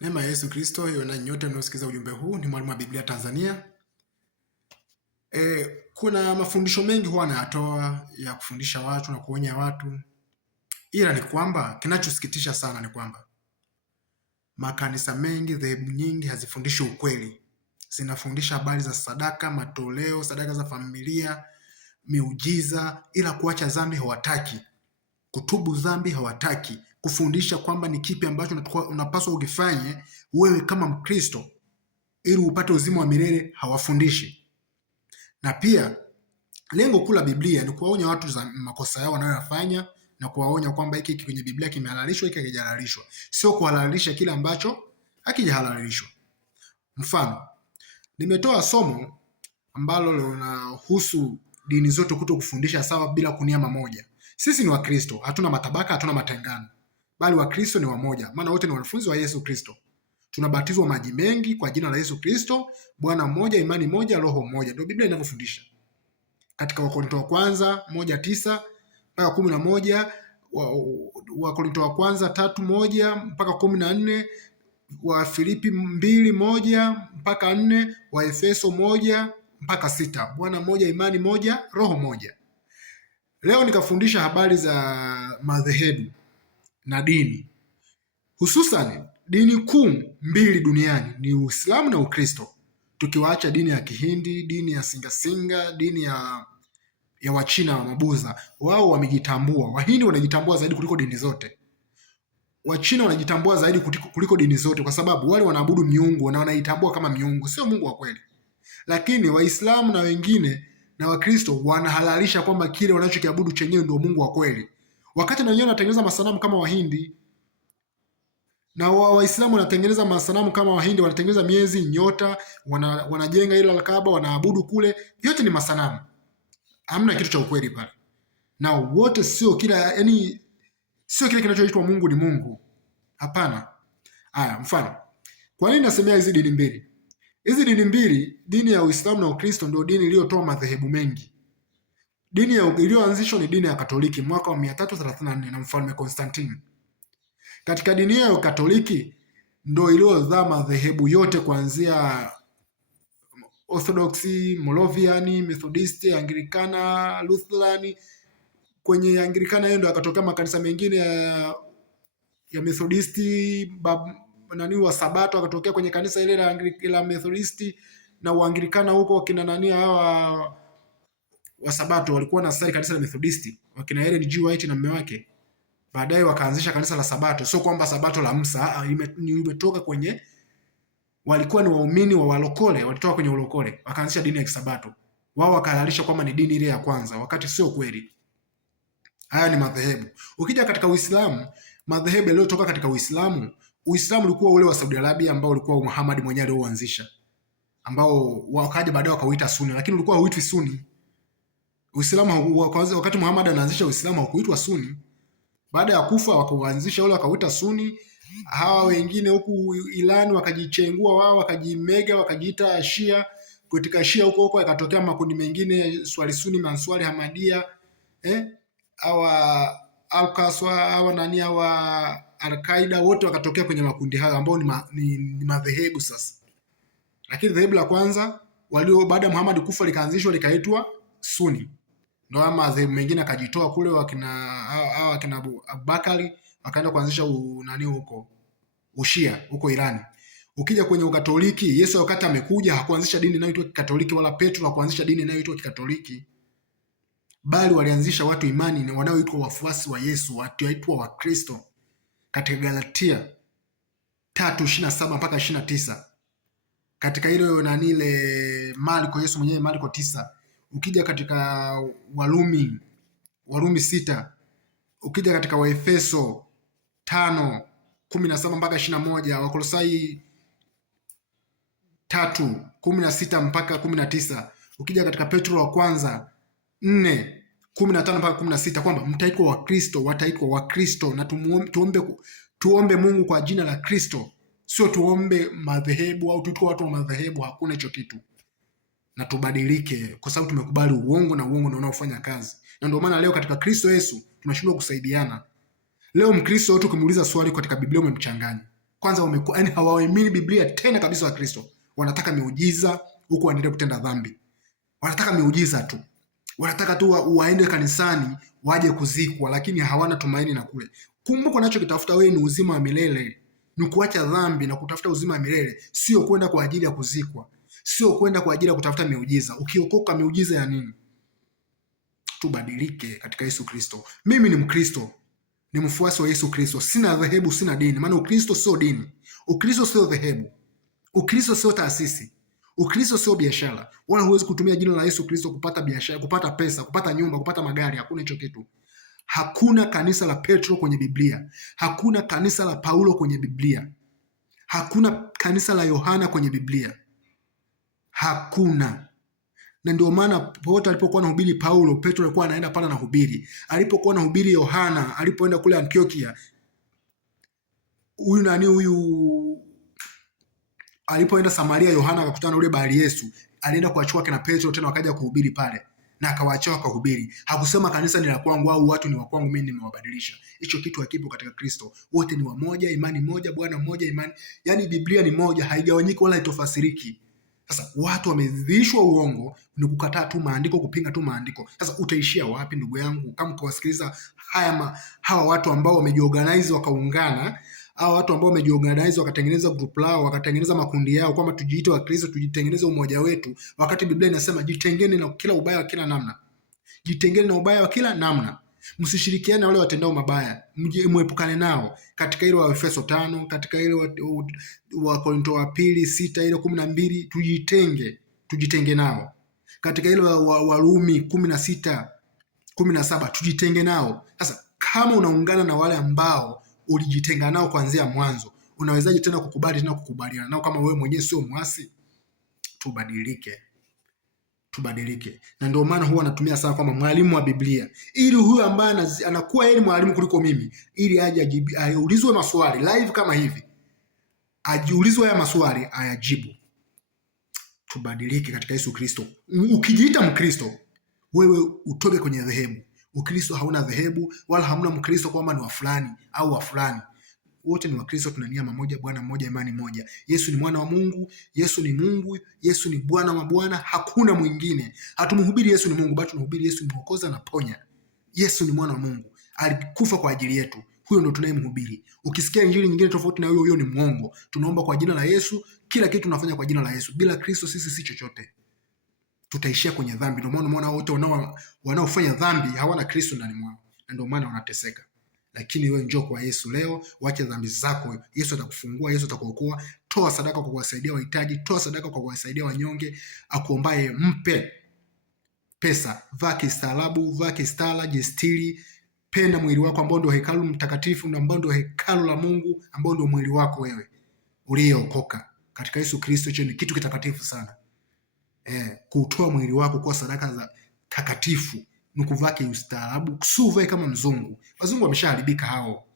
Neema ya Yesu Kristo iwe nanyi nyote mnaosikiza ujumbe huu. Ni mwalimu wa Biblia Tanzania. Kuna mafundisho mengi huwa anayatoa ya kufundisha watu na kuonya watu, ila ni kwamba kinachosikitisha sana ni kwamba makanisa mengi, dhehebu nyingi hazifundishi ukweli. Zinafundisha habari za sadaka, matoleo, sadaka za familia, miujiza, ila kuacha dhambi hawataki, kutubu dhambi hawataki, kufundisha kwamba ni kipi ambacho unapaswa ukifanye wewe kama Mkristo ili upate uzima wa milele hawafundishi. Na pia lengo kuu la Biblia ni kuwaonya watu za makosa yao wanayoyafanya na kuwaonya kwamba hiki kwenye Biblia kimehalalishwa, hiki hakijahalalishwa, sio kuhalalisha kile ambacho hakijahalalishwa. Mfano, nimetoa somo ambalo linahusu dini zote kuto kufundisha sawa bila kuniama moja. Sisi ni Wakristo, hatuna matabaka, hatuna matengano, bali Wakristo ni wamoja, maana wote ni wanafunzi wa Yesu Kristo. Tunabatizwa maji mengi kwa jina la Yesu Kristo, Bwana mmoja, imani moja, roho mmoja. Ndio Biblia inavyofundisha. Katika Wakorintho wa kwanza 1:9 mpaka 11, Wakorintho wa kwanza 3:1 mpaka 14, wa Filipi 2:1 mpaka 4, wa Efeso 1 mpaka 6. Bwana mmoja, imani moja, roho moja. Leo nikafundisha habari za madhehebu na dini, hususan dini kuu mbili duniani ni Uislamu na Ukristo, tukiwaacha dini ya Kihindi, dini ya Singasinga, dini ya Wachina wa Mabuza. Wao wamejitambua. Wahindi wanajitambua zaidi kuliko dini zote. Wachina wanajitambua zaidi kuliko dini zote, kwa sababu wale wanaabudu miungu na wanaitambua kama miungu, sio Mungu wa kweli. Lakini Waislamu na wengine na Wakristo wanahalalisha kwamba kile wanachokiabudu chenyewe ndio Mungu wa kweli, wakati na wenyewe wanatengeneza masanamu kama Wahindi. Na Waislamu wanatengeneza masanamu kama Wahindi, wanatengeneza miezi, nyota, wanajenga ile Kaaba, wanaabudu kule. Yote ni masanamu, hamna kitu cha ukweli pale. Na wote sio kila kile kinachoitwa Mungu ni Mungu, hapana. Haya, mfano, kwa nini nasemea hizi dini mbili? Hizi dini mbili, dini ya Uislamu na Ukristo, ndio dini iliyotoa madhehebu mengi. Dini iliyoanzishwa ni dini ya Katoliki mwaka wa 334 na Mfalme Konstantini. Katika dini ya Katoliki ndio iliyozaa madhehebu yote kuanzia Orthodoxy, Moravian, Methodist, Anglikana, Lutheran. Kwenye Anglikana hiyo ndio akatokea makanisa mengine ya Methodist, wa Sabato akatokea kwenye kanisa ile la Methodist, na Uanglikana huko wakina hawa wa Sabato walikuwa na sali kanisa la Methodist, wakina Ellen G. White na mume wake. Baadaye wakaanzisha kanisa la Sabato. Sio kwamba Sabato la Musa, imetoka kwenye, walikuwa ni waumini wa walokole, walitoka kwenye ulokole, wakaanzisha dini ya Kisabato. Wao wakahalalisha kwamba ni dini ile ya kwanza, wakati sio kweli. Haya ni madhehebu. Ukija katika Uislamu, madhehebu yaliyotoka katika Uislamu ulikuwa ule wa Saudi Arabia ambao ulikuwa Muhammad mwenyewe alioanzisha, ambao wakaja baadaye wakauita Sunni, lakini ulikuwa hauitwi Sunni. Uislamu wakati Muhammad anaanzisha Uislamu haukuitwa Sunni. Baada ya kufa wakaanzisha wale wakauita Sunni. Hawa wengine huku Iran wakajichengua wao, wakajimega, wakajiita Shia. Katika Shia huko yakatokea makundi mengine, Swali Sunni, Manswari, Hamadia, hawa Al-Qaswa, hawa Al-Qaeda, wote wakatokea kwenye makundi hayo ambao ni madhehebu sasa. Lakini dhehebu la kwanza baada ya Muhammad kufa likaanzishwa likaitwa Sunni. Ndio ama madhehebu mengine akajitoa kule, wakina Abubakari wakaenda kuanzisha huko Ushia huko Irani. Ukija kwenye Ukatoliki, Yesu wakati amekuja hakuanzisha dini inayoitwa Kikatoliki, wala Petro hakuanzisha dini inayoitwa Kikatoliki, bali walianzisha watu imani na wanaoitwa wafuasi wa Yesu, wanaoitwa Wakristo. Katika Galatia 3:27 mpaka 29, katika ile Marko, Yesu mwenyewe Marko 9. Ukija katika Warumi 6, ukija katika Waefeso 5:17 mpaka 21, Wakolosai 3:16 mpaka 19, ukija katika Petro wa kwanza 4:15 mpaka 16, kwamba mtaitwa Wakristo, wataitwa Wakristo, na tuombe Mungu kwa jina la Kristo, sio tuombe madhehebu au tuitwe watu wa madhehebu. Hakuna hicho kitu, na tubadilike, kwa sababu tumekubali uongo, na uongo ndio unaofanya kazi. Na ndio maana leo katika Kristo Yesu tunashindwa kusaidiana. Leo Mkristo wote ukimuuliza swali katika Biblia umemchanganya. Kwanza wamekuwa yani hawaamini Biblia tena kabisa wa Kristo. Wanataka miujiza huku waendelee kutenda dhambi. Wanataka miujiza tu. Wanataka tu waende kanisani waje kuzikwa, lakini hawana tumaini na kule. Kumbuka unachokitafuta wewe ni uzima wa milele. Ni kuacha dhambi na kutafuta uzima wa milele, sio kwenda kwa ajili ya kuzikwa. Sio kwenda kwa ajili ya kutafuta miujiza. Ukiokoka miujiza ya nini? Tubadilike katika Yesu Kristo. Mimi ni Mkristo. Ni mfuasi wa Yesu Kristo. Sina dhehebu, sina dini. Maana Ukristo sio dini. Ukristo sio dhehebu. Ukristo sio taasisi. Ukristo sio biashara. Wala huwezi kutumia jina la Yesu Kristo kupata biashara, kupata pesa, kupata nyumba, kupata magari. Hakuna hicho kitu. Hakuna kanisa la Petro kwenye Biblia. Hakuna kanisa la Paulo kwenye Biblia. Hakuna kanisa la Yohana kwenye Biblia. Hakuna. Na ndio maana popote alipokuwa anahubiri Paulo, Petro alikuwa anaenda pale anahubiri. Alipokuwa anahubiri Yohana, alipoenda kule Antiokia, huyu alipoenda Samaria, Yohana akakutana na yule bahari Yesu, alienda kuachua kina Petro tena wakaja kuhubiri pale na akawaachia wakahubiri. Hakusema kanisa ni la kwangu au watu ni wa kwangu, mimi nimewabadilisha. Hicho kitu hakipo katika Kristo. Wote ni wamoja, imani moja, Bwana mmoja, imani. Yaani Biblia ni moja, haigawanyiki wala haitofasiriki. Sasa watu wamedhihirishwa uongo, ni kukataa tu maandiko, kupinga tu maandiko. Sasa utaishia wapi ndugu yangu? Kama kuwasikiliza hawa watu ambao wamejiorganize wakaungana, hawa watu ambao wamejiorganize wakatengeneza group lao, wakatengeneza makundi yao kwamba tujiite wa Kristo, tujitengeneze umoja wetu, wakati Biblia inasema jitengeni na kila ubaya wa kila namna. Jitengeni na ubaya wa kila namna. Msishirikiane na wale watendao mabaya, muepukane nao. Katika ile wa Efeso 5, katika ile wa Korinto wa pili 6, ile 12, tujitenge nao. Katika ile wa Rumi 16, 17, tujitenge nao. Sasa kama unaungana na wale ambao ulijitenga nao kuanzia mwanzo, unawezaje tena kukubaliana nao kama wewe mwenyewe sio mwasi? Tubadilike. Na ndio maana huwa anatumia sana kama mwalimu wa Biblia, ili huyu ambaye anakuwa yeye mwalimu kuliko mimi, ili aje aulizwe maswali live kama hivi, ajiulizwe haya maswali ayajibu. Tubadilike katika Yesu Kristo. Ukijiita Mkristo, wewe utoke kwenye dhehebu. Ukristo hauna dhehebu wala hamna Mkristo kwamba ni wa fulani au wa fulani. Wote ni Wakristo, tuna nia moja, Bwana mmoja, imani moja. Yesu ni mwana wa Mungu, Yesu ni Mungu, Yesu ni Bwana wa Bwana, hakuna mwingine. Hatumhubiri Yesu ni Mungu, bali tunahubiri Yesu ni Mwokozi na ponya. Yesu ni mwana wa Mungu, alikufa kwa ajili yetu. Huyo ndo tunayemhubiri. Ukisikia injili nyingine tofauti na huyo ni mwongo. Tunaomba kwa jina la Yesu, kila kitu tunafanya kwa jina la Yesu. Bila Kristo sisi si chochote. Tutaishia kwenye dhambi. Ndio maana unaona wote wanaofanya dhambi hawana Kristo ndani mwao. Na ndio maana wanateseka. Lakini wewe njoo kwa Yesu leo, wache dhambi zako. Yesu atakufungua, Yesu atakuokoa. Toa sadaka kwa kuwasaidia wahitaji, toa sadaka kwa kuwasaidia wanyonge. Akuombaye mpe pesa. Vaa kistaarabu, vaa kistara, jistiri. Penda mwili wako ambao ndio hekalu mtakatifu na ambao ndio hekalu la Mungu, ambao ndio mwili wako wewe uliyeokoka katika Yesu Kristo. Hicho ni kitu kitakatifu sana. Kutoa mwili wako kwa sadaka za takatifu, nukuvaa kiustaarabu, kusuvae kama mzungu. Wazungu wameshaharibika hao.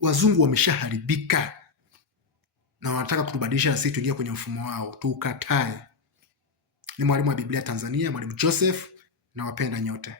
Wazungu wameshaharibika. Na wanataka kutubadilisha na sisi tuingie kwenye mfumo wao. Tukatae. Ni mwalimu wa Biblia Tanzania, Mwalimu Joseph, na wapenda nyote.